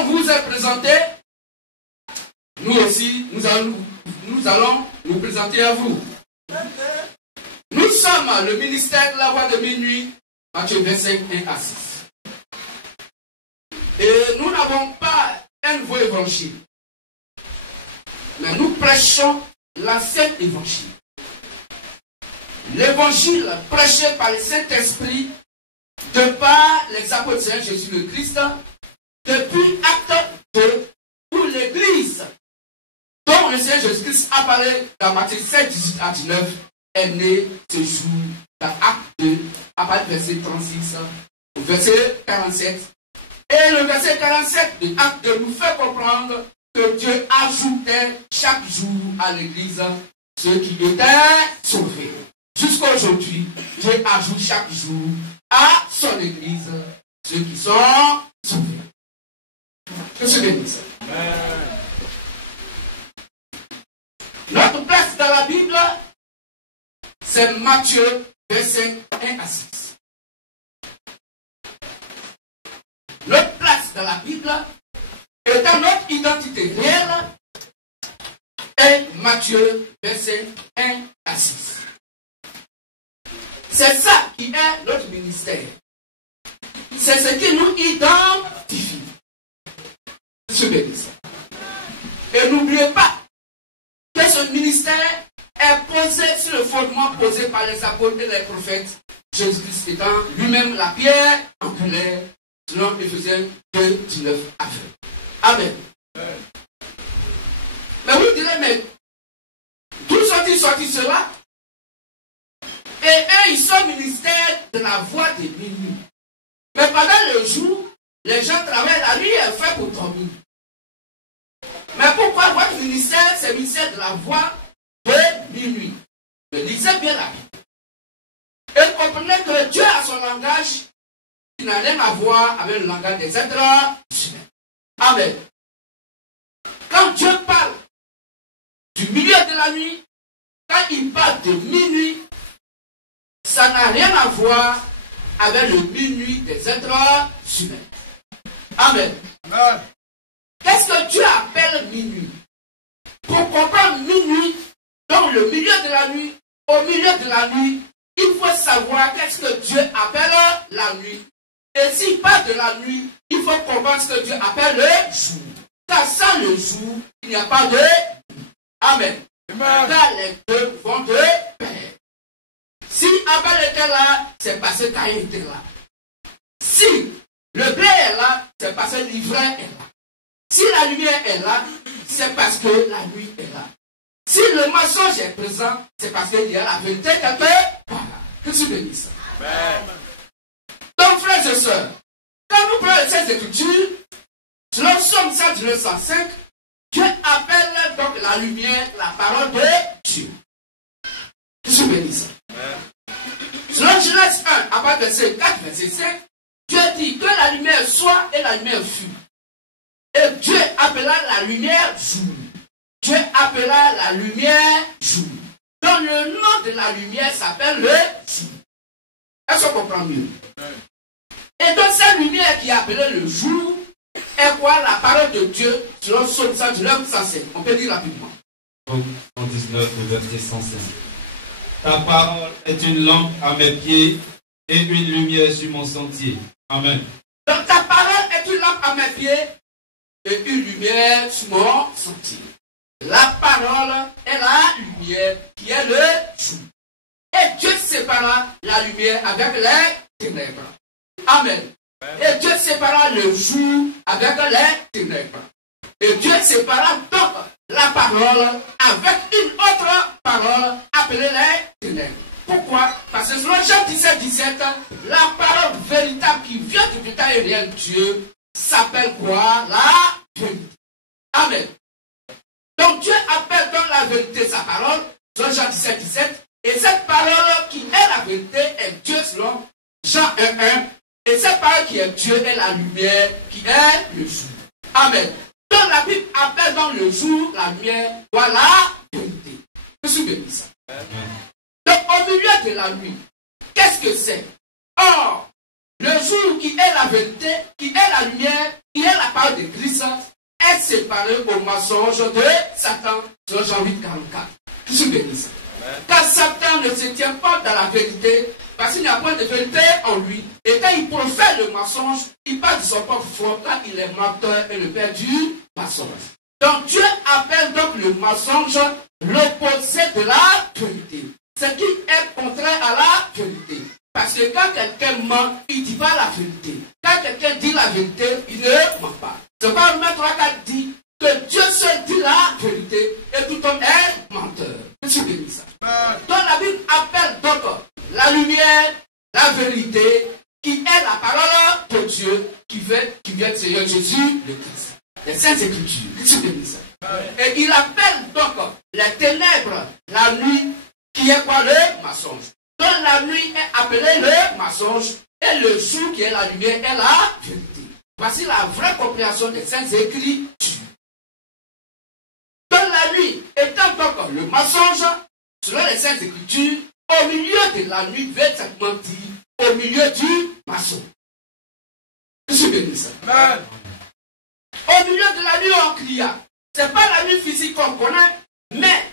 on vous est présenté, nous aussi, nous allons nous présenter à vous. Nous sommes le ministère de la voix de minuit, Matthieu 25, 1 à 6. Et nous n'avons pas un nouveau évangile, mais nous prêchons l'ancien évangile. L'évangile prêché par le Saint-Esprit de par les apôtres de Seigneur Jésus le Christ, depuis Acte 2, où l'Église, dont le Seigneur Jésus-Christ apparaît dans Matthieu 7, 18 à 19, est née ce jour dans Acte 2, à partir du verset 36 au verset 47. Et le verset 47 de Acte 2 nous fait comprendre que Dieu ajoutait chaque jour à l'Église ceux qui étaient sauvés. Jusqu'à aujourd'hui, Dieu ajoute chaque jour à son Église ceux qui sont sauvés. Que se bénisse. Notre place dans la Bible, c'est Matthieu 25, 1 à 6. Notre place dans la Bible, étant notre identité réelle, est Matthieu 25, 1 à 6. C'est ça qui est notre ministère. C'est ce qui nous identifie. Se bénisse. Et n'oubliez pas que ce ministère est posé sur le fondement posé par les apôtres et les prophètes, Jésus-Christ étant lui-même la pierre angulaire, selon Éphésiens 2, 19 à 20. Amen. Mais vous direz, mais d'où sont-ils cela? Et eux, ils sont ministères de la voix de minuit. Mais pendant le jour, les gens travaillent, la nuit est faite pour dormir. Mais pourquoi votre ministère, c'est le ministère de la voix de minuit? Mais lisez bien la Bible. Et comprenez que Dieu a son langage qui n'a rien à voir avec le langage des êtres humains. Amen. Quand Dieu parle du milieu de la nuit, quand il parle de minuit, ça n'a rien à voir avec le minuit des êtres humains. Amen. Amen. Qu'est-ce que Dieu appelle minuit? Pour comprendre minuit, dans le milieu de la nuit, au milieu de la nuit, il faut savoir qu'est-ce que Dieu appelle la nuit. Et s'il parle de la nuit, il faut comprendre ce que Dieu appelle le jour. Car sans le jour, il n'y a pas de nuit. Amen. Car les deux vont de pair. Si Abel était là, c'est parce que Caïn était là. Si le blé est là, c'est parce que l'ivraie est là. Si la lumière est là, c'est parce que la nuit est là. Si le mensonge est présent, c'est parce qu'il y a la vérité quelque part. Que tu bénisses. Donc, frères et sœurs, quand nous prenons cette écriture, selon Somme 105, Dieu appelle donc la lumière la parole de Dieu. Que tu bénisses. Selon Genèse 1, à partir de verset 4, verset 5, Dieu dit que la lumière soit et la lumière fut. Et Dieu appela la lumière jour. Dieu appela la lumière jour. Donc le nom de la lumière s'appelle le jour. Est-ce qu'on comprend mieux? Et donc cette lumière qui est appelée le jour est quoi? La parole de Dieu selon Psaume 119, 105. On peut dire rapidement. Psaume 119, verset 105. Ta parole est une lampe à mes pieds et une lumière sur mon sentier. Amen. Donc ta parole est une lampe à mes pieds et une lumière sur mon sentier. La parole est la lumière qui est le jour. Et Dieu sépara la lumière avec les ténèbres. Amen. Et Dieu sépara le jour avec les ténèbres. Et Dieu sépara donc la parole avec une autre parole appelée les ténèbres. Pourquoi? Parce que selon Jean 17, 17, la parole véritable qui vient du détail réel de Dieu s'appelle quoi? La vérité. Amen. Donc Dieu appelle donc la vérité sa parole, selon Jean 17, 17, et cette parole qui est la vérité est Dieu selon Jean 1, 1, et cette parole qui est Dieu est la lumière qui est le jour. Amen. Donc la Bible appelle dans le jour la lumière, voilà la vérité. Je suis béni ça. Donc au milieu de la nuit, qu'est-ce que c'est? Or, Le jour qui est la vérité, qui est la lumière, qui est la parole de Christ, est séparé au mensonge de Satan, sur Jean 8, 44. Que je bénisse. Car Satan ne se tient pas dans la vérité, parce qu'il n'y a point de vérité en lui. Et quand il profère le mensonge, il parle de son propre fort, car il est menteur et le père du mensonge. Donc Dieu appelle donc le mensonge l'opposé de la vérité. Ce qui est contraire à la vérité. Parce que quand quelqu'un ment, il ne dit pas la vérité. Quand quelqu'un dit la vérité, il ne ment pas. C'est pas Romains 3,4 dit que Dieu seul dit la vérité et tout homme est menteur. Je bénis ça. Donc la Bible appelle donc la lumière, la vérité, qui est la parole de Dieu qui vient de Seigneur Jésus le Christ. Les Saintes Écritures. Je bénis ça. Et il appelle donc les ténèbres, la nuit, qui est quoi? Le mensonge. Donc la nuit est appelée le mensonge et le jour qui est la lumière est la vérité. Voici la vraie compréhension des Saintes Écritures. Donc la nuit étant donc le mensonge, selon les Saintes Écritures, au milieu de la nuit, véritablement dit, au milieu du mensonge. Je suis béni ça. Au milieu de la nuit, on cria. Ce n'est pas la nuit physique qu'on connaît, mais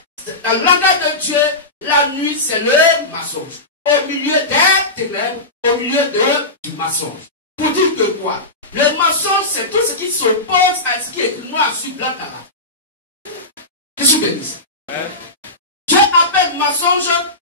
dans le langage de Dieu, la nuit, c'est le mensonge. Au milieu des ténèbres, au milieu du mensonge. Pour dire que quoi? Le mensonge, c'est tout ce qui s'oppose à ce qui est noir sur blanc dans la. Je suis béni. Dieu appelle mensonge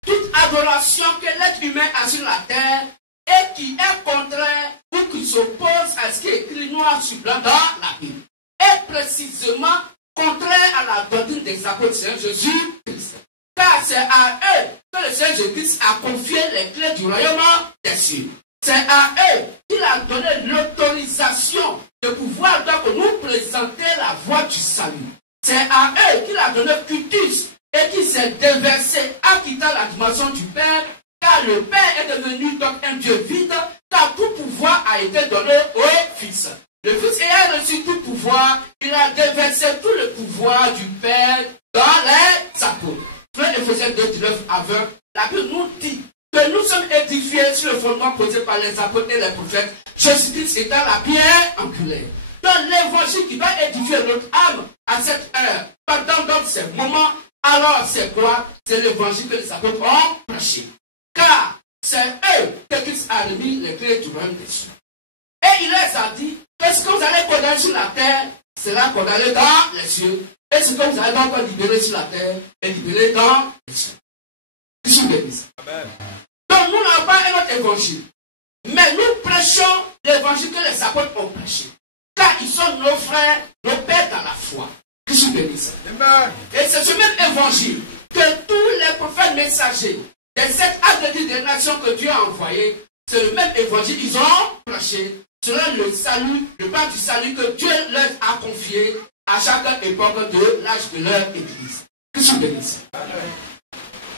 toute adoration que l'être humain a sur la terre et qui est contraire ou qui s'oppose à ce qui est écrit noir sur blanc dans la Bible. Et précisément contraire à la doctrine des apôtres Seigneur Jésus-Christ. Car c'est à eux que le Seigneur Jésus-Christ a confié les clés du royaume des cieux. C'est à eux qu'il a donné l'autorisation de pouvoir donc nous présenter la voie du salut. C'est à eux qu'il a donné cutus et qui s'est déversé en quittant la dimension du Père, car le Père est devenu donc un Dieu vide, car tout pouvoir a été donné au Fils. Le Fils ayant reçu tout pouvoir, il a déversé tout le pouvoir du Père dans les apôtres. Frère Éphésiens 2, 19 à 20, la Bible nous dit que nous sommes édifiés sur le fondement posé par les apôtres et les prophètes, Jésus-Christ étant la pierre angulaire. Donc l'évangile qui va édifier notre âme à cette heure, pendant donc ces moments, alors c'est quoi? C'est l'évangile que les apôtres ont prêché. Car c'est eux que Christ a remis les clés du royaume des cieux. Et il les a dit que ce que vous allez condamner sur la terre sera condamné dans les cieux. Et ce que vous allez donc libérer sur la terre est libéré dans les cieux. Je suis béni. Donc nous n'avons pas un autre évangile. Mais nous prêchons l'évangile que les apôtres ont prêché. Car ils sont nos frères, nos pères dans la foi. Je suis béni. Et c'est ce même évangile que tous les prophètes messagers des 7 actes des nations que Dieu a envoyés, c'est le même évangile qu'ils ont prêché. Selon le salut, le plan du salut que Dieu leur a confié à chaque époque de l'âge de leur église. Que je bénisse.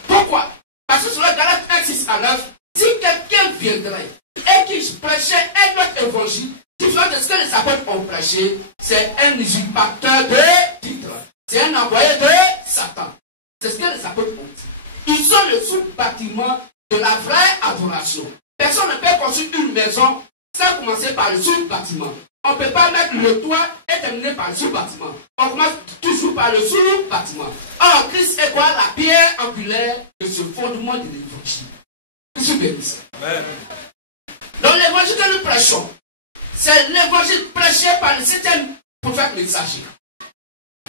Pourquoi? Parce que selon Galates 1, 6 à 9, si quelqu'un viendrait et qui prêchait un autre évangile, différent de ce que les apôtres ont prêché, c'est un usurpateur de titre. C'est un envoyé de Satan. C'est ce que les apôtres ont dit. Ils sont le sous-bâtiment de la vraie adoration. Personne ne peut construire une maison sans commencer par le sous-bâtiment. On ne peut pas mettre le toit et terminer par le sous-bâtiment. On commence toujours par le sous-bâtiment. Or, Christ est quoi? La pierre angulaire de ce fondement de l'évangile. Que je bénisse. Donc, l'évangile que nous prêchons, c'est l'évangile prêché par le 7e prophète messager.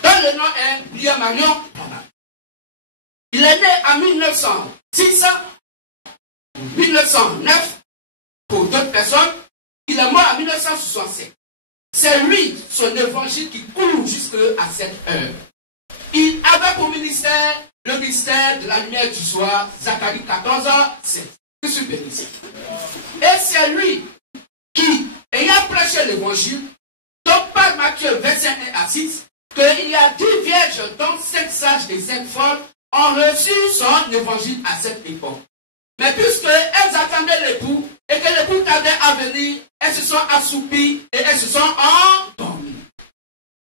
Dont le nom est William Marion Branham. Il est né en 1906, 1909, pour d'autres personnes. Il est mort en 1967. C'est lui, son évangile, qui court jusqu'à cette heure. Il avait pour ministère le ministère de la lumière du soir, Zacharie 14, 7. Je suis béni. Et c'est lui qui, ayant prêché l'évangile, donc par Matthieu 25 à 6, qu'il y a 10 vierges, dont 5 sages et 5 folles, ont reçu son évangile à cette époque. Mais puisqu'elles attendaient l'époux, et que l'époux tardait à venir, elles se sont assoupies et elles se sont endormies.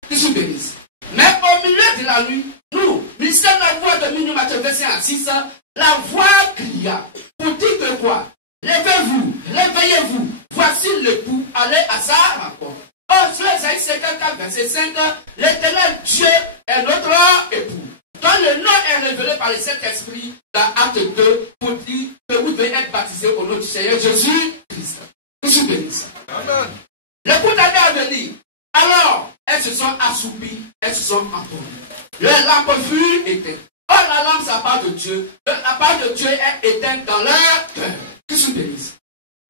Que je bénisse. Mais au milieu de la nuit, nous, ministère de la voix de minuit, Matthieu 25 à 6, la voix cria pour dire que quoi? Levez-vous, réveillez-vous, voici l'époux, allez à sa rencontre. Or, sur Esaïe 54, verset 5, l'Éternel Dieu est notre époux. Quand le nom est révélé par le Saint-Esprit dans Acte 2 pour dire que vous devez être baptisés au nom du Seigneur Jésus-Christ. Que je bénisse. Amen. L'époux tardait à venir. Alors, elles se sont assoupies, elles se sont entourées. Leur lampe fut éteinte. Or, la lampe, c'est la part de Dieu. La part de Dieu est éteinte dans leur cœur. Que je bénisse.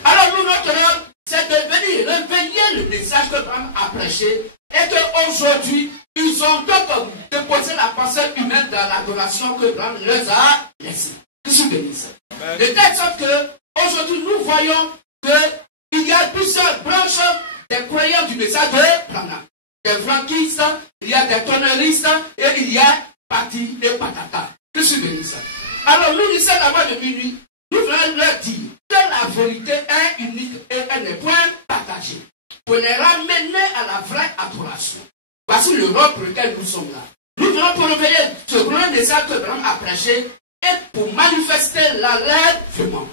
Alors, nous, notre rôle, c'est de venir réveiller le message que Abraham a prêché et qu'aujourd'hui, ils ont donc déposé la pensée humaine dans l'adoration que Abraham leur a laissée. Que je bénisse. De telle sorte qu'aujourd'hui, nous voyons qu'il y a plusieurs branches des croyants du message de Branham. Des franquistes, il y a des tonneristes et il y a parti et patata. Que je bénisse. Alors, nous, lycéens d'abord de minuit, nous voulons leur dire que la vérité est unique et elle n'est point partagée. Pour les ramener à la vraie adoration. Voici le rôle pour lequel nous sommes là. Nous venons pour réveiller ce grand message que Abraham a prêché et pour manifester l'enlèvement.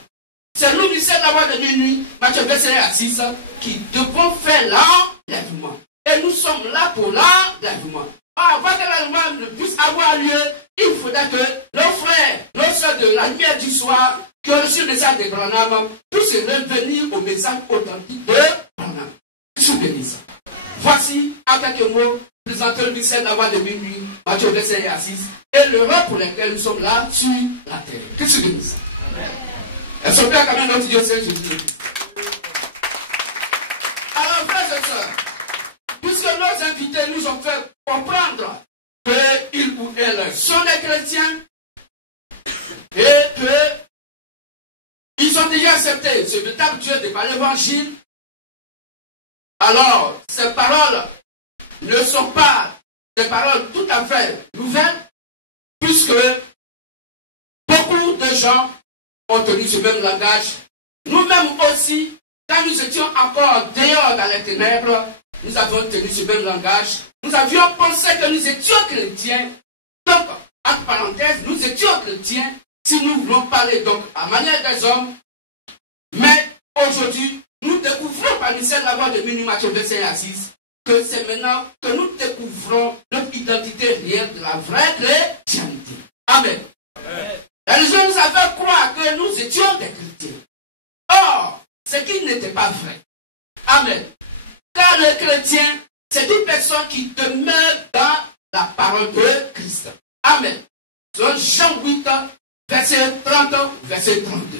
C'est nous, lycéens d'abord de minuit, Matthieu verset 6, qui devons faire l'enlèvement. Et nous sommes là pour l'enlèvement. Avant que l'enlèvement ne puisse avoir lieu, il faudra que nos frères, nos soeurs de la lumière du soir, qui ont reçu le message de Branham, puissent revenir au message authentique de Branham. Je vous bénisse. Voici, en quelques mots, présenter le lycée d'avant de minuit, Matthieu verset 6, et le rôle pour lequel nous sommes là sur la terre. Que je vous bénisse. Elles sont bien quand même notre Dieu, c'est Jésus-Christ. Alors, frères et sœurs, puisque nos invités nous ont fait comprendre qu'ils ou elles sont des chrétiens et qu'ils ont déjà accepté ce véritable Dieu de par l'évangile, alors ces paroles ne sont pas des paroles tout à fait nouvelles, puisque beaucoup de gens ont tenu ce même langage. Nous-mêmes aussi, quand nous étions encore dehors dans les ténèbres, nous avons tenu ce même langage. Nous avions pensé que nous étions chrétiens. Donc, entre parenthèses, nous étions chrétiens si nous voulons parler donc à manière des hommes. Mais aujourd'hui, nous découvrons par l'essai de la voix de minuit, Matthieu verset 6, que c'est maintenant que nous découvrons notre identité réelle de la vraie chrétienté. Amen. La religion nous a fait croire que nous étions des chrétiens. Or, ce qui n'était pas vrai. Amen. Car le chrétien, c'est une personne qui demeure dans la parole de Christ. Amen. Dans Jean 8, verset 30, verset 32.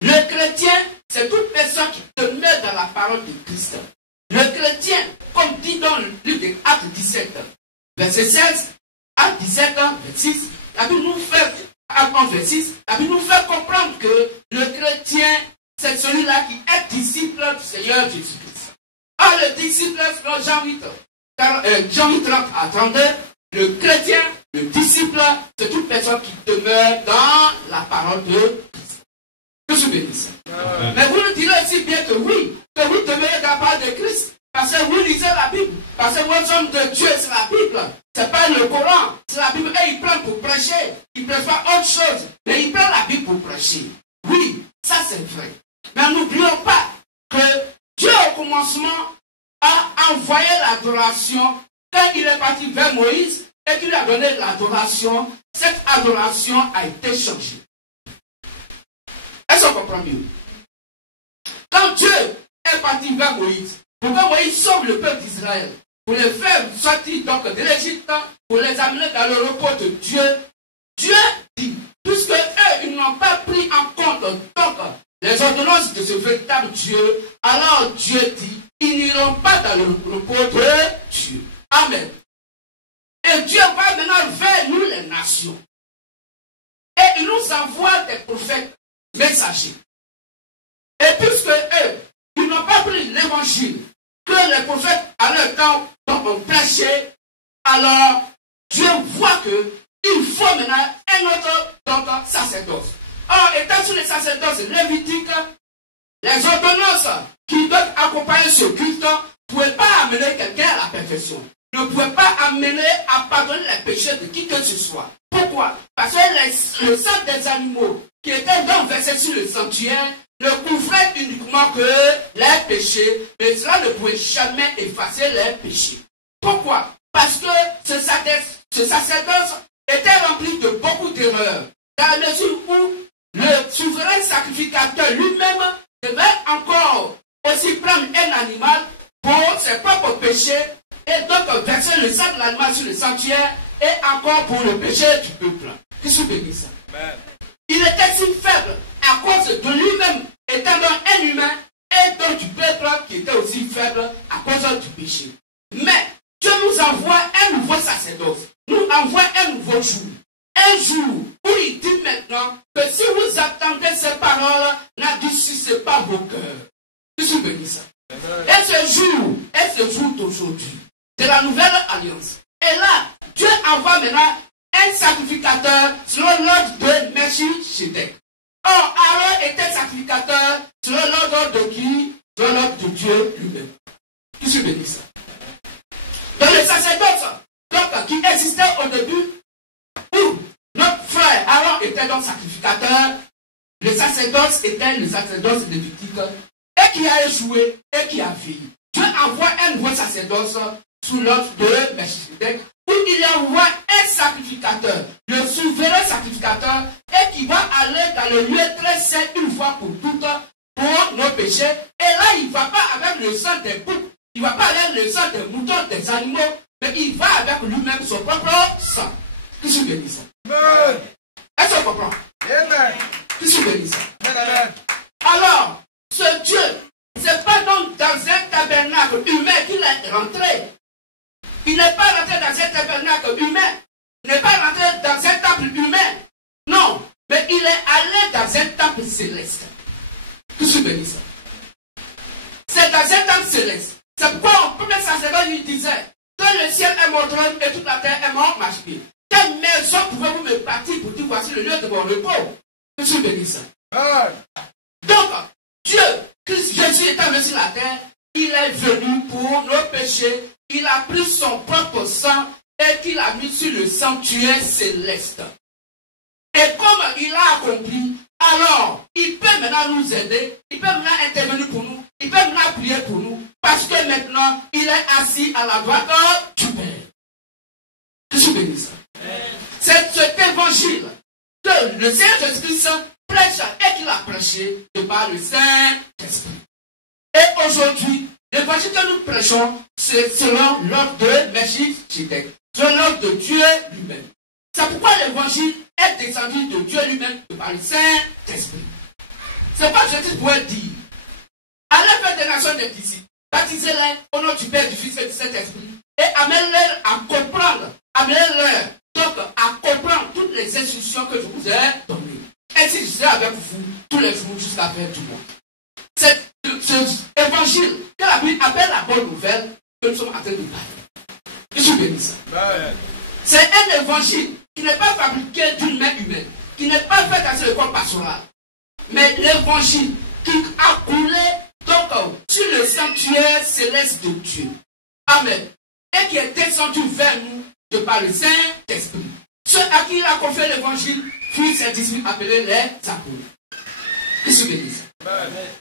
Le chrétien, c'est toute personne qui demeure dans la parole de Christ. Le chrétien, comme dit dans le livre des Actes 17, verset 16, Actes 17, verset 6, la Bible nous fait, en verset 6, la Bible nous fait comprendre que le chrétien, c'est celui-là qui est disciple du Seigneur Jésus-Christ. Or, le disciple, selon Jean 8, 30 à 32, le chrétien, le disciple, c'est toute personne qui demeure dans la parole de Christ. Que je bénisse. Mais vous nous direz aussi bien que oui, que vous demeurez dans la parole de Christ, parce que vous lisez la Bible, parce que vos hommes de Dieu, c'est la Bible, c'est pas le Coran, c'est la Bible, et ils prennent pour prêcher, ils ne prêchent pas autre chose, mais ils prennent la Bible pour prêcher. Oui, ça c'est vrai. Mais n'oublions pas que Dieu au commencement a envoyé l'adoration quand il est parti vers Moïse et qu'il a donné l'adoration. Cette adoration a été changée. Est-ce qu'on comprend mieux? Quand Dieu est parti vers Moïse, pour que Moïse sauve le peuple d'Israël, pour les faire sortir donc de l'Égypte, pour les amener dans le repos de Dieu, Dieu dit, puisque eux, ils n'ont pas pris en compte donc les ordonnances de ce véritable Dieu, alors Dieu dit, ils n'iront pas dans le repos de Dieu. Amen. Et Dieu va maintenant vers nous les nations. Et il nous envoie des prophètes messagers. Et puisque eux, ils n'ont pas pris l'évangile que les prophètes à leur temps ont prêché, alors Dieu voit que il faut maintenant un autre sacerdoce. Or, étant sur les sacerdoces lévitiques, les ordonnances qui doivent accompagner ce culte ne pouvaient pas amener quelqu'un à la perfection. Ne pouvaient pas amener à pardonner les péchés de qui que ce soit. Pourquoi? Pourquoi? Parce que le sang des animaux qui étaient donc versés sur le sanctuaire ne couvrait uniquement que les péchés, mais cela ne pouvait jamais effacer les péchés. Pourquoi? Parce que ce sacerdoce était rempli de beaucoup d'erreurs, dans la mesure où le souverain sacrificateur lui-même devait encore aussi prendre un animal pour ses propres péchés et donc verser le sang de l'animal sur le sanctuaire et encore pour le péché du peuple. Qui se bénisse. Il était si faible à cause de lui-même étant donc un humain et donc du peuple qui était aussi faible à cause du péché. Mais Dieu nous envoie un nouveau sacerdoce, nous envoie un nouveau jour. Un jour où il dit maintenant que si vous attendez ces paroles, n'adoucissez pas vos cœurs. Qui se bénisse. Et ce jour d'aujourd'hui, de la nouvelle alliance. Et là, Dieu envoie maintenant un sacrificateur selon l'ordre de Melchisedec. Or, Aaron était sacrificateur selon l'ordre de qui? Selon l'ordre de Dieu lui-même. Qui se bénisse. Dans le sacerdoce, donc, qui existait au début, où notre frère Aaron était donc sacrificateur, le sacerdoce était le sacerdoce lévitique, et qui a échoué et qui a vieilli. Dieu envoie un nouveau sacerdoce sous l'ordre de Melchisedec, où il envoie un sacrificateur, le souverain sacrificateur, et qui va aller dans le lieu très saint une fois pour toutes pour nos péchés. Et là, il ne va pas avec le sang des boucs, il ne va pas avec le sang des moutons, des animaux, mais il va avec lui-même son propre sang. Qui se bénisse. Est-ce qu'on comprend? Qui se bénisse. Alors, ce Dieu, ce n'est pas donc dans un tabernacle humain qu'il est rentré. Il n'est pas rentré dans un tabernacle humain. Il n'est pas rentré dans un temple humain. Non, mais il est allé dans un temple céleste. Qui se bénisse. C'est dans un temple céleste. C'est pourquoi au premier sacerdoce lui disait que le ciel est mon trône et toute la terre est mon marchepied. Quelle maison pouvez-vous me bâtir pour dire voici le lieu de mon repos? Qui se bénisse. Donc, Dieu, Christ Jésus étant venu sur la terre, il est venu pour nos péchés. Il a pris son propre sang et qu'il a mis sur le sanctuaire céleste. Et comme il a accompli, alors il peut maintenant nous aider, il peut maintenant intervenir pour nous, il peut maintenant prier pour nous, parce que maintenant il est assis à la droite du Père. Que je bénisse. C'est cet évangile que le Seigneur Jésus-Christ prêche et qu'il a prêché de par le Saint-Esprit. Et aujourd'hui, l'évangile que nous prêchons, c'est selon l'ordre de Melchisedec, selon l'ordre de Dieu lui-même. C'est pourquoi l'évangile est descendu de Dieu lui-même par le Saint-Esprit. C'est pas que Jésus pourrait dire, allez faire des nations des disciples, baptisez-les au nom du Père, du Fils et du Saint-Esprit, et amenez-les à comprendre, amenez-les donc à comprendre toutes les instructions que je vous ai données. Ainsi, je serai avec vous tous les jours jusqu'à la fin du mois. C'est ce évangile que la Bible appelle la bonne nouvelle que nous sommes en train de parler. Je suis béni ça. C'est un évangile qui n'est pas fabriqué d'une main humaine, qui n'est pas fait dans l'école pastorale, mais l'évangile qui a coulé donc sur le sanctuaire céleste de Dieu. Amen. Et qui est descendu vers nous de par le Saint-Esprit. Ceux à qui il a confié l'évangile furent ses disciples appelés les apôtres. Qui se bénissent.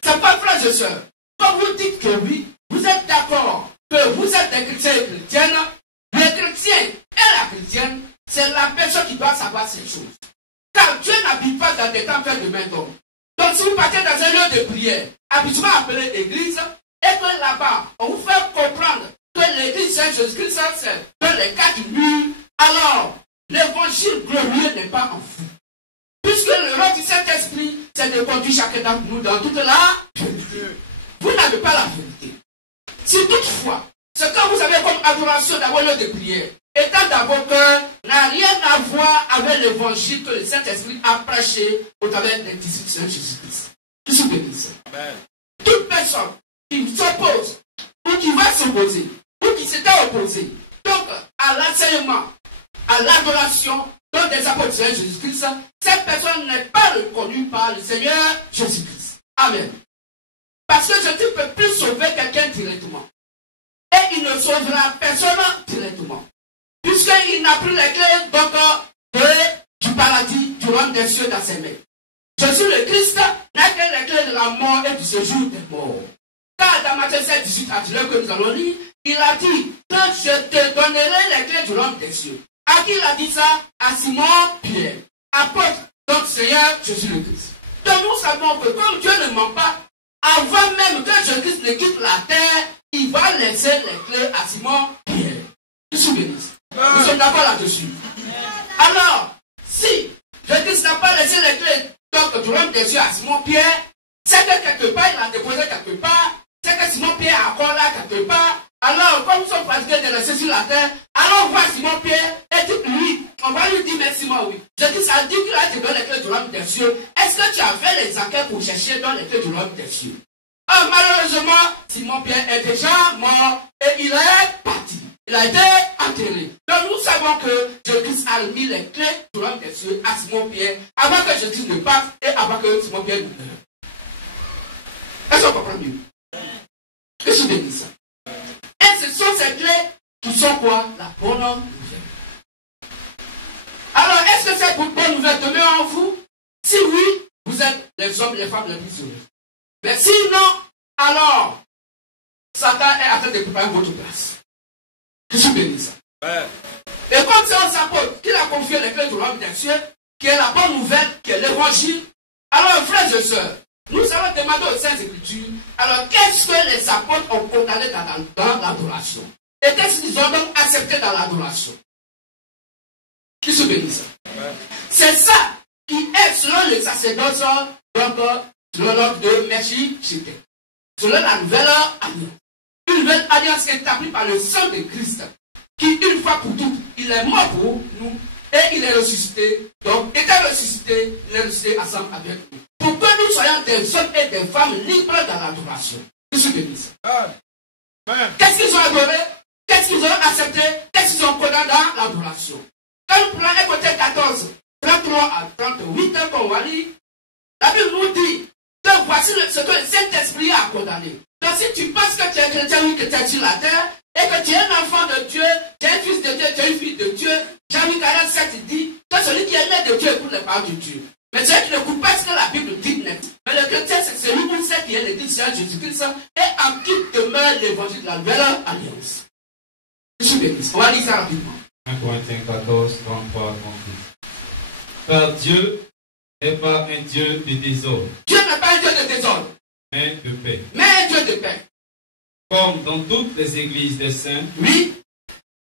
C'est pas frères et sœurs. Quand vous dites que oui, vous êtes d'accord que vous êtes des chrétiens et chrétiennes, les chrétiens et la chrétienne, c'est la personne qui doit savoir ces choses. Car Dieu n'habite pas dans des temples de main d'homme. Donc si vous partez dans un lieu de prière, habituellement appelé église, et que là-bas, on vous fait comprendre que l'église Saint-Jésus-Christ, c'est dans les quatre murs, alors l'évangile glorieux n'est pas en vous. Puisque le rôle du Saint-Esprit, c'est de conduire chacun d'entre nous dans toute la vérité. Vous n'avez pas la vérité. Si toutefois, ce que vous avez comme adoration d'avoir lieu de prière, étant dans vos cœurs, n'a rien à voir avec l'évangile que le Saint-Esprit a prêché au travers des disciples de Saint-Jésus-Christ. Qui se bénisse. Toute personne qui s'oppose, ou qui va s'opposer, ou qui s'était opposé, donc à l'enseignement, à l'adoration, donc des apôtres de Jésus-Christ, cette personne n'est pas reconnue par le Seigneur Jésus-Christ. Amen. Parce que Jésus ne peut plus sauver quelqu'un directement. Et il ne sauvera personne directement. Puisqu'il n'a plus les clés donc, de paradis, du royaume des cieux dans ses mains. Jésus le Christ n'a que les clés de la mort et du séjour des morts. Car dans Matthieu 7, 18 à 19 que nous allons lire, il a dit que je te donnerai les clés du royaume des cieux. À qui il a dit ça? À Simon Pierre, apôtre notre Seigneur Jésus le Christ. Donc nous savons que comme Dieu ne ment pas, avant même que Jésus ne quitte la terre, il va laisser les clés à Simon Pierre. Nous sommes d'accord là-dessus. Alors, si Jésus n'a pas laissé les clés donc, du royaume des cieux à Simon Pierre, c'est que quelque part il a déposé quelque part, c'est que Simon Pierre est encore là quelque part. Alors, comme nous sommes fatigués de laisser sur la terre, alors on voit Simon Pierre et lui, on va lui dire merci Simon, oui. Jésus a dit qu'il a te donné les clés du royaume des cieux. Est-ce que tu as fait les enquêtes pour chercher dans les clés du royaume des cieux? Oh, malheureusement, Simon Pierre est déjà mort et il est parti. Il a été enterré. Donc nous savons que Jésus a mis les clés du royaume des cieux à Simon Pierre avant que Jésus ne parte et avant que Simon Pierre ne meure. Est-ce qu'on comprend mieux? Que je bénis ça. Et ce sont ces clés qui sont quoi? La bonne nouvelle. Alors, est-ce que cette bonne nouvelle demeure en vous? Si oui, vous êtes les hommes et les femmes les plus heureux. Mais sinon, alors, Satan est en train de préparer votre place. Que je bénis ça. Ouais. Et comme c'est aux apôtres qu'il a confié les clés du royaume des cieux, qui est la bonne nouvelle, qui est l'évangile, alors, frères et sœurs, nous allons demander aux Saintes Écritures, alors qu'est-ce que les apôtres ont condamné dans l'adoration? Et qu'est-ce qu'ils ont donc accepté dans l'adoration? Qui se bénisse? Ouais. C'est ça qui est selon le sacerdoce, donc selon l'ordre de Melchisédek. Selon la nouvelle alliance. Une nouvelle alliance établie par le sang de Christ, qui une fois pour toutes, il est mort pour nous et il est ressuscité. Donc, étant ressuscité, il est ressuscité ensemble avec nous. Pour que nous soyons des hommes et des femmes libres dans l'adoration. Je suis béni. Qu'est-ce qu'ils ont adoré? Qu'est-ce qu'ils ont accepté? Qu'est-ce qu'ils ont condamné dans l'adoration? Quand nous prenons Écoutez 14, 33 à 38, qu'on va lire, la Bible nous dit que voici ce que le Saint-Esprit a condamné. Donc si tu penses que tu es chrétien ou que tu es sur la terre, et que tu es un enfant de Dieu, tu es un fils de Dieu, tu es une fille de Dieu, Jean 47 dit que celui qui est né de Dieu écoute les paroles de Dieu. Mais celui qui n'écoute pas ce que la Bible dit net. Mais le chrétien, c'est celui qui sait qui est le Christ Jésus-Christ et en qui demeure l'évangile de la nouvelle alliance. Je suis béni. On va lire ça rapidement. 1 Corinthiens 14, 33 à 38. Car Dieu n'est pas un Dieu de désordre. Dieu n'est pas un Dieu de désordre. Mais de paix. Mais un Dieu de paix. Comme dans toutes les églises des saints. Oui.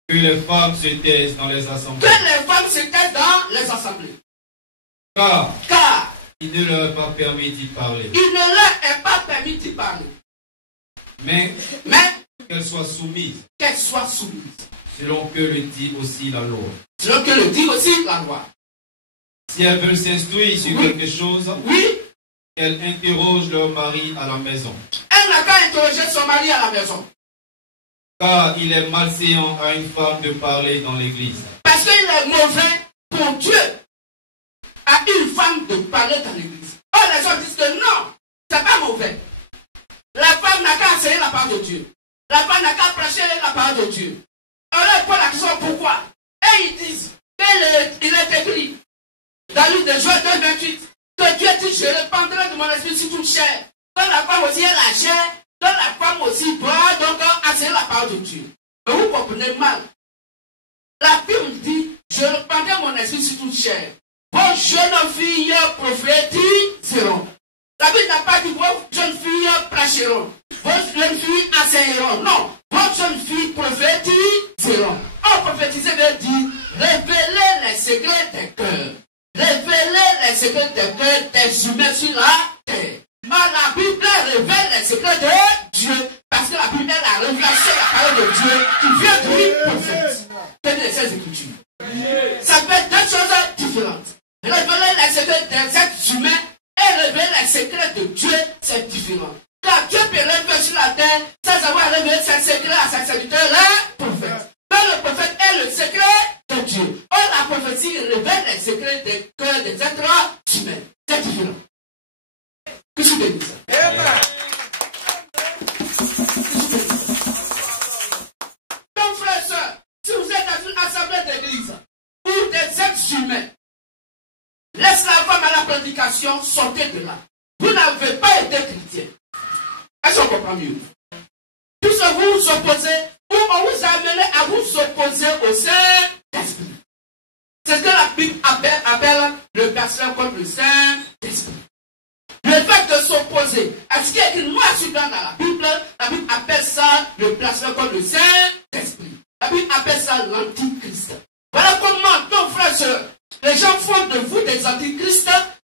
Que les femmes se taisent dans les assemblées. Que les femmes se taisent dans les assemblées. Car il ne leur est pas permis d'y parler. Il ne leur est pas permis d'y parler. Mais qu'elles soient soumises. Qu'elles soient soumises. Selon que le dit aussi la loi. Selon que le dit aussi la loi. Si elles veulent s'instruire sur quelque chose, oui, qu'elles interrogent leur mari à la maison. Elle n'a qu'à interroger son mari à la maison. Car il est malséant à une femme de parler dans l'église. Parce qu'il est mauvais pour Dieu à une femme de parler dans l'église. Oh, les gens disent que non, c'est pas mauvais. La femme n'a qu'à enseigner la parole de Dieu. La femme n'a qu'à prêcher la parole de Dieu. Alors, pour la question pourquoi? Et ils disent qu'il est écrit dans le livre de Joël 2:28 que Dieu dit je répandrai de mon esprit sur toute chair. Donc la femme aussi est la chair, donc la femme aussi doit donc enseigner la parole de Dieu. Mais vous comprenez mal. La Bible dit je répandrai mon esprit sur toute chair. Vos jeunes filles prophétiseront. La Bible n'a pas dit vos jeunes filles prêcheront. Vos jeunes filles enseigneront. Non. Vos jeunes filles prophétiseront. Oh, prophétiser veut dire révéler les secrets des cœurs. Révéler les secrets des cœurs des humains sur la terre. Mais la Bible révèle les secrets de Dieu. Parce que la Bible est la révélation de la parole de Dieu qui vient du prophète. C'est les Saintes Écritures. Ça fait deux choses différentes. Révéler les secrets des êtres humains et révéler les secrets de Dieu, c'est différent. Car Dieu peut révéler sur la terre sans avoir révélé ses secrets à ses serviteurs, le prophète. Mais le prophète est le secret de Dieu. Or, la prophétie révèle les secrets des cœurs des êtres humains. C'est différent. Que je bénisse ça. Donc, frères et sœurs, si vous êtes dans une assemblée d'église ou des êtres humains, comprend mieux. Puisque vous vous opposez, ou on vous a amené à vous opposer au Saint-Esprit. C'est ce que la Bible appelle le blasphème contre le Saint-Esprit. Le fait de s'opposer à ce qui est une loi suivante dans la Bible appelle ça le blasphème contre le Saint-Esprit. La Bible appelle ça l'antichrist. Voilà comment, donc frères et sœurs, les gens font de vous des antichrists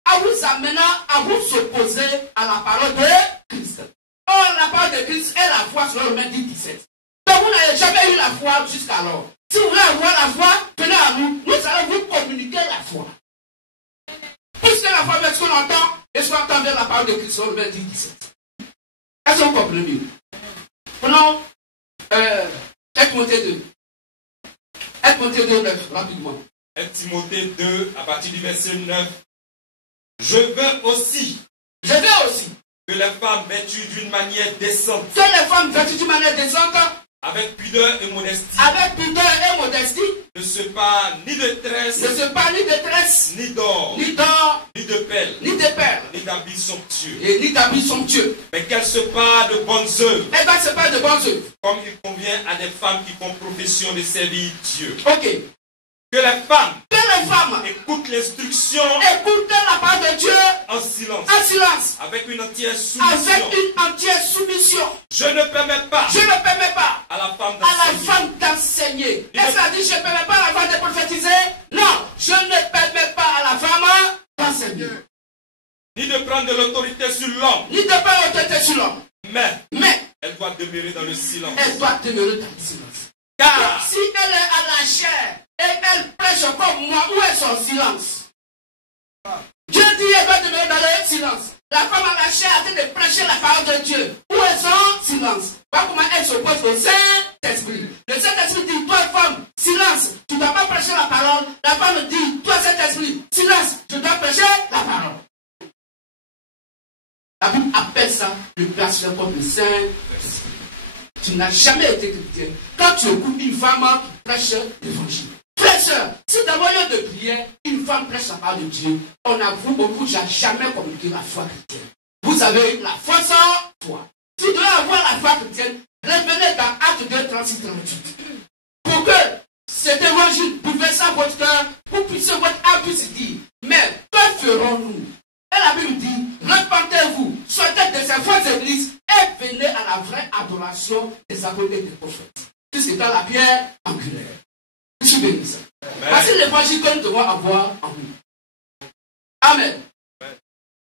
en vous amenant à vous opposer à la parole de Christ. Or, la parole de Christ est la foi selon Romains 10:17. Donc vous n'avez jamais eu la foi jusqu'alors. Si vous voulez avoir la foi, venez à nous. Nous allons vous communiquer la foi. Puisque la foi, est ce qu'on entend, et ce qu'on entend vers la parole de Christ selon Romains 10:17. Est-ce que vous comprenez mieux? Prenons 1 Timothée 2. 1 Timothée 2, 9, rapidement. 1 Timothée 2, à partir du verset 9. Je veux aussi que les femmes vêtues d'une manière décente, avec pudeur et modestie, ne se parlent ni de tresse, ni d'or, ni de perles, ni d'habits somptueux, mais qu'elles se parlent de bonnes œuvres, comme il convient à des femmes qui font profession de servir Dieu. Ok. Que les femmes écoutent l'instruction, écoutez la parole de Dieu en silence, avec une entière soumission. Je ne permets pas à la femme d'enseigner. Est-ce qu'elle a dit je ne permets pas à la femme de prophétiser? Non, je ne permets pas à la femme d'enseigner. Ni de prendre de l'autorité sur l'homme. Mais elle doit demeurer dans le silence. Car si elle est à la chair et elle prêche comme moi, où est son silence? Dieu dit elle doit demeurer dans le silence. La femme à la chair a dit de prêcher la parole de Dieu. Où est son silence? Voilà comment elle s'oppose au Saint-Esprit. Le Saint-Esprit dit, toi femme, silence, tu ne dois pas prêcher la parole. La femme dit, toi Saint-Esprit, silence, tu dois prêcher la parole. La Bible appelle ça le blasphème contre le Saint-Esprit. Tu n'as jamais été chrétien. Quand tu écoutes une femme qui prêche l'évangile. Frère, sœur, si dans vos lieux de prière, une femme prêche la parole de Dieu, on avoue beaucoup, j'ai jamais communiqué la foi chrétienne. Vous avez la foi sans foi. Si vous devez avoir la foi chrétienne, revenez dans Actes 2, 36-38. Pour que cet évangile bouleverse votre cœur, vous puissiez votre âme puisse dire, mais que ferons-nous? Et la Bible dit, repentez-vous, sortez de ces fausses églises et venez à la vraie adoration des apôtres et des prophètes. Puisque dans la pierre angulaire. Je suis béni ça. Voici l'évangile que nous devons avoir en nous. Amen.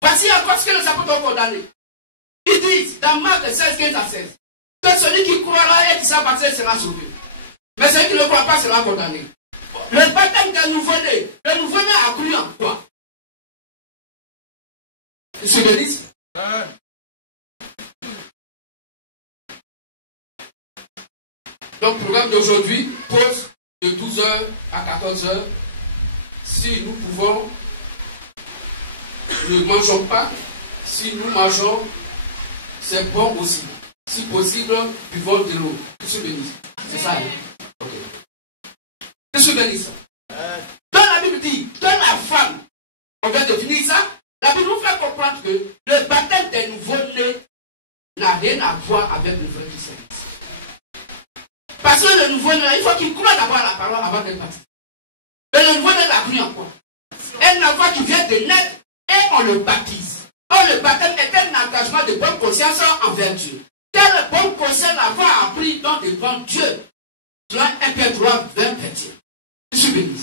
Voici encore ce que les apôtres ont condamné. Ils disent dans Marc 16, 15 à 16, que celui qui croira et qui sera baptisé sera sauvé. Mais celui qui ne croit pas sera condamné. Le baptême d'un nouveau-né, le nouveau-né a cru en quoi? Je suis béni. Donc, le programme d'aujourd'hui, pause de 12h à 14h. Si nous pouvons, ne mangeons pas. Si nous mangeons, c'est bon aussi. Si possible, buvons de l'eau. Je suis béni. C'est ça. Ok. Je suis béni. Dans la Bible dit, dans la femme, on vient de finir ça. La Bible nous fait comprendre que le baptême des nouveaux-nés n'a rien à voir avec le vrai christianisme. Parce que le nouveau-né, il faut qu'il croit d'abord à la parole avant d'être baptisé. Et le nouveau-né l'a cru en quoi? Elle n'a pas qui vient de naître et on le baptise. Or, le baptême est un engagement de bonne conscience envers Dieu. Quelle bonne conscience avoir appris dans devant Dieu? Selon 1 Pierre 3, 20 chrétiens. Je suis béni.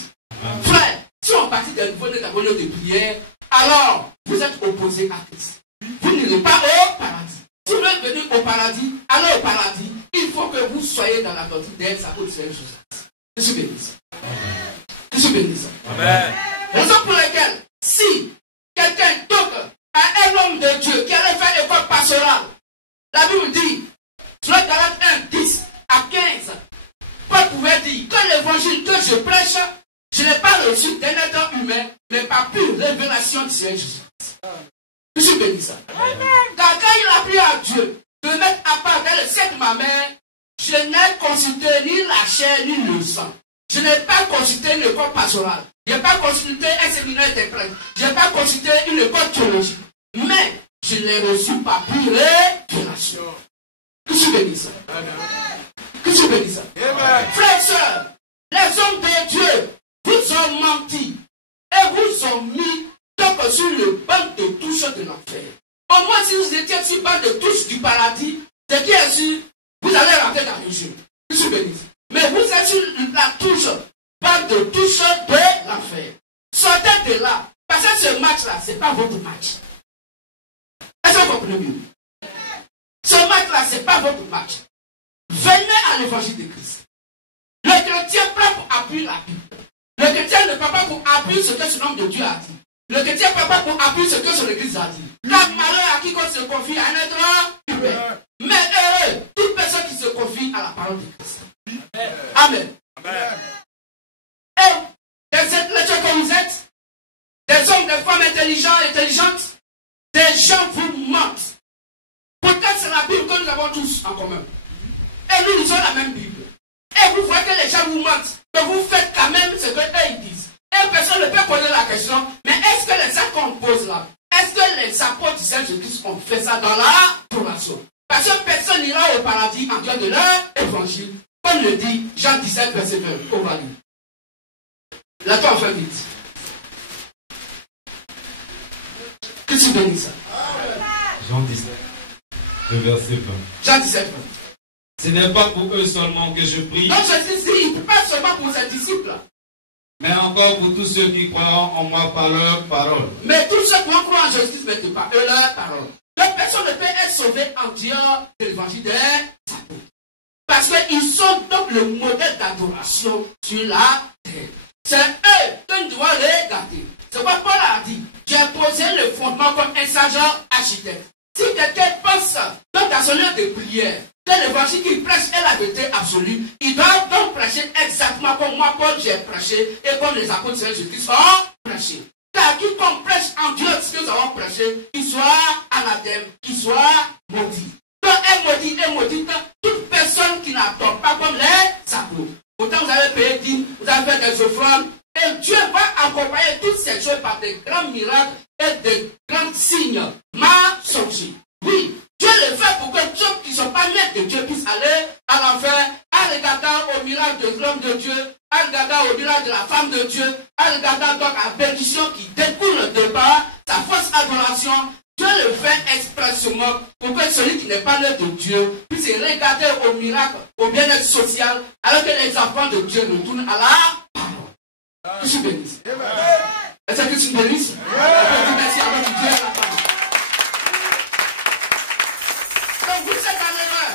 Frère, si on baptise des nouveau-nés dans vos lieux de prière, alors vous êtes opposés à Christ. Vous n'irez pas au paradis. Si vous voulez venir au paradis, allez au paradis. Il faut que vous soyez dans la doctrine d'être sa haute chose. Je suis béni. Je suis béni. Amen. Raison pour laquelle, si quelqu'un toque à un homme de Dieu qui allait faire école pastorale, la Bible dit, sur Galates 1, 10 à 15, Paul pouvait dire que l'évangile que je prêche, je n'ai pas reçu d'un être humain, mais par pure révélation du Seigneur Jésus. Je suis béni ça. Car quand il a prié à Dieu de mettre à part dans le sein de ma mère, je n'ai consulté ni la chair ni le sang. Je n'ai pas consulté une école pastorale. Je n'ai pas consulté un séminaire de prêtre. Je n'ai pas consulté une école théologique. Mais je l'ai reçu par pure révélation. bénisse. Que Dieu bénisse. Frères et sœurs, les hommes de Dieu vous ont menti et vous ont mis donc sur le banc de touche de l'enfer. Au moins, si vous étiez sur le banc de touche du paradis, ce qui est sûr, vous allez rentrer dans le jeu. Que Dieu bénisse. Mais vous êtes sur la touche, banc de touche de l'enfer. Sortez de là. Parce que ce match-là, ce n'est pas votre match. Est-ce que vous comprenez mieux? Ce match-là, ce n'est pas votre match. Venez à l'évangile de Christ. Le chrétien prend pour appui la Bible. Le chrétien ne prend pas pour appui ce que ce nom de Dieu a dit. Le chrétien ne prend pas pour appui ce que son Église a dit. Car malheur à quiconque se confie à un être humain. Mais heureux, toute personne qui se confie à la parole de Christ. Amen. Amen. Et dans cette lecture que vous êtes, des hommes, des femmes intelligents, intelligentes, des gens vous mentent. Peut-être c'est la Bible que nous avons tous en commun. Et nous lisons la même Bible. Et vous voyez que les gens vous mentent. Mais vous faites quand même ce qu'eux ils disent. Et personne ne peut poser la question, mais est-ce que les actes qu'on pose là, est-ce que les apôtres du Seigneur Jésus-Christ ont fait ça dans la probation? Parce que personne n'ira au paradis en dehors de leur évangile. Comme le dit Jean 17, verset 20. On va lire. La toi, enfin vite. Que tu bénis ça? Jean 17, le verset 20. Jean 17, 20. Ce n'est pas pour eux seulement que je prie. Non, je dis, il ne peut pas seulement pour ses disciples. Mais encore pour tous ceux qui croiront en moi par leur parole. Mais tous ceux qui croient en Jésus, mais pas eux leur parole. Donc personne ne peut être sauvé en dehors de l'évangile des apôtres. Parce qu'ils sont donc le modèle d'adoration sur la terre. C'est eux que nous devons regarder. C'est quoi Paul a dit. J'ai posé le fondement comme un sage architecte. Si quelqu'un pense donc dans son lieu de prière, que l'évangile qu'il prêche est la vérité absolue, il doit donc prêcher exactement comme moi, Paul, j'ai prêché et comme les apôtres de Jésus-Christ ont prêché. Car quiconque prêche en Dieu ce que nous avons prêché, qu'il soit anathème, qu'il soit maudit. Donc, est maudite toute personne qui n'adore pas comme les apôtres. Pourtant, vous avez payé dîmes, vous avez fait des offrandes, et Dieu va accompagner toutes ces choses par des grands miracles et des grands signes. Mensongers. Oui, Dieu le fait pour que ceux qui ne sont pas nés de Dieu puissent aller à l'enfer, en regardant au miracle de l'homme de Dieu, en regardant au miracle de la femme de Dieu, en regardant donc à la bénédiction qui découle de par sa fausse adoration. Dieu le fait expressément pour que celui qui n'est pas né de Dieu puisse regarder au miracle, au bien-être social, alors que les enfants de Dieu retournent à la parole. Que tu bénisses. Est-ce que tu bénisses? Merci à votre Dieu à la parole. Donc vous êtes dans l'erreur.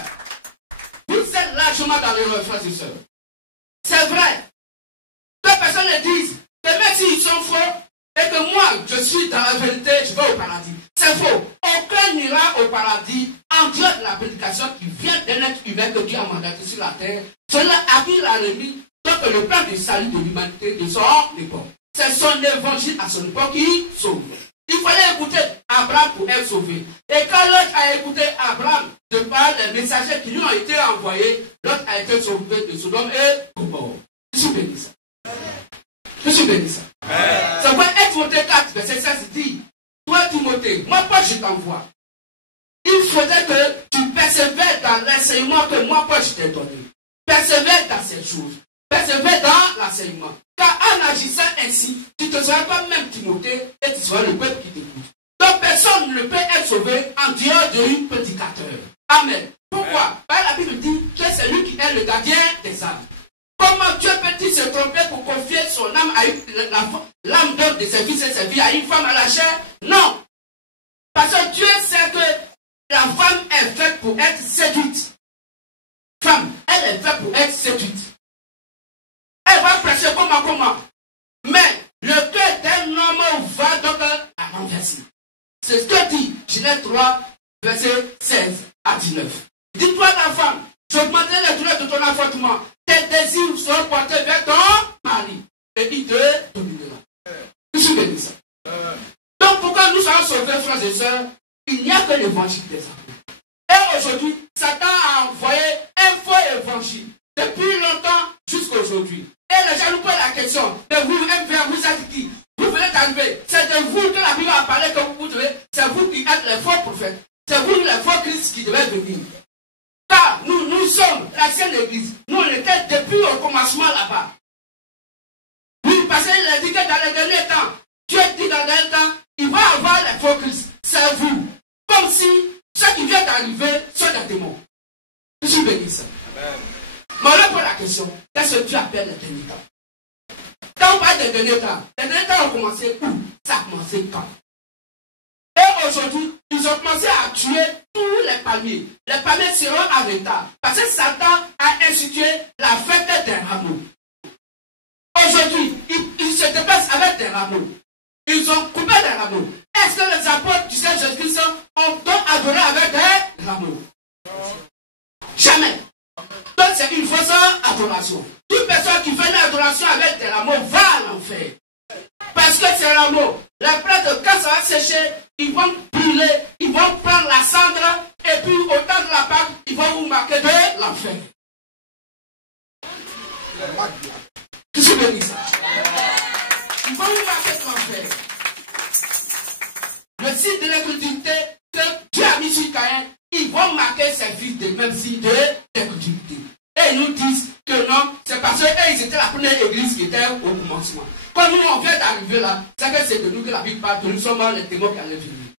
Vous êtes largement dans l'erreur, frères et sœurs. C'est vrai. Deux personnes le disent que même s'ils sont faux, et que moi, je suis dans la vérité, je vais au paradis. C'est faux. Aucun n'ira au paradis en dehors de la prédication qui vient d'un être humain que Dieu a mandaté sur la terre. Cela a qui l'a remis donc le plan du salut de l'humanité de son époque. C'est son évangile à son époque qui sauve. Il fallait écouter Abraham pour être sauvé. Et quand l'autre a écouté Abraham de par les messagers qui lui ont été envoyés, l'autre a été sauvé de Sodome et Gomorrhe. Je suis béni ça. Je suis béni ça. C'est quoi Timothée 4, verset 16 dit, toi Timothée, moi Paul je t'envoie. Il faudrait que tu persévères dans l'enseignement que moi Paul je t'ai donné. Persévère dans ces choses. Persévère dans l'enseignement. Car en agissant ainsi, tu te seras toi-même Timothée et tu seras le peuple qui t'écoute. Donc personne ne peut être sauvé en dehors d'un prédicateur. Amen. Pourquoi? Parce que la Bible dit que c'est lui qui est le gardien des âmes. Comment Dieu peut-il se tromper pour confier son âme à l'âme d'homme de ses fils et ses filles à une femme à la chair? Non. Parce que Dieu sait que la femme est faite pour être séduite. Femme, elle est faite pour être séduite. Elle va prêcher comment. Mais le cœur d'un homme va donc à l'enverser. C'est ce que dit Genèse 3, verset 16 à 19. Dis-toi la femme, j'augmenterai les douleurs de ton enfantement. Tes désirs seront portés vers ton mari. Et il te dominera. Je suis béni ça. Donc pourquoi nous sommes sauvés, frères et sœurs, il n'y a que l'évangile des apôtres. Et aujourd'hui, Satan a envoyé un faux évangile. Depuis longtemps jusqu'à aujourd'hui. Et les gens nous posent la question, mais vous, MVA, vous êtes qui? Vous venez d'arriver. C'est de vous que la Bible a parlé que vous devez. C'est vous qui êtes les faux prophètes. C'est vous les faux Christ qui devez venir. Car sommes l'ancienne église. Nous, on était depuis au commencement là-bas. Oui, parce qu'il a dit que dans les derniers temps, Dieu dit dans les derniers temps, il va avoir les faux Christ. C'est vous. Comme si ceux qui viennent d'arriver sont des démons. Je suis béni ça. Mais on pose la question, qu'est-ce que Dieu appelle les derniers temps? Quand on parle des derniers temps ont commencé où? Ça a commencé quand? Et aujourd'hui, ils ont commencé à tuer tous les palmiers. Les palmiers seront à retard. Parce que Satan a institué la fête des rameaux. Aujourd'hui, ils se déplacent avec des rameaux. Ils ont coupé des rameaux. Est-ce que les apôtres du Seigneur Jésus-Christ ont adoré avec des rameaux? Jamais. Donc c'est une fausse adoration. Toute personne qui fait une adoration avec des rameaux va à l'enfer. Parce que ces rameaux, les prêtres, quand ça va sécher, ils vont brûler, ils vont prendre la cendre, et puis au temps de la Pâque, ils vont vous marquer de l'enfer. Qu'est-ce que je dis ça? Ils vont vous marquer de l'enfer. Le signe de l'incrédulité que Dieu a mis sur Caïn, ils vont marquer ses fils de même signe de l'incrédulité. Et ils nous disent que non, c'est parce qu'ils étaient la première église qui était au commencement. Quand nous on vient d'arriver là, c'est que c'est de nous que la Bible parle, que nous sommes les témoins qui allaient venir.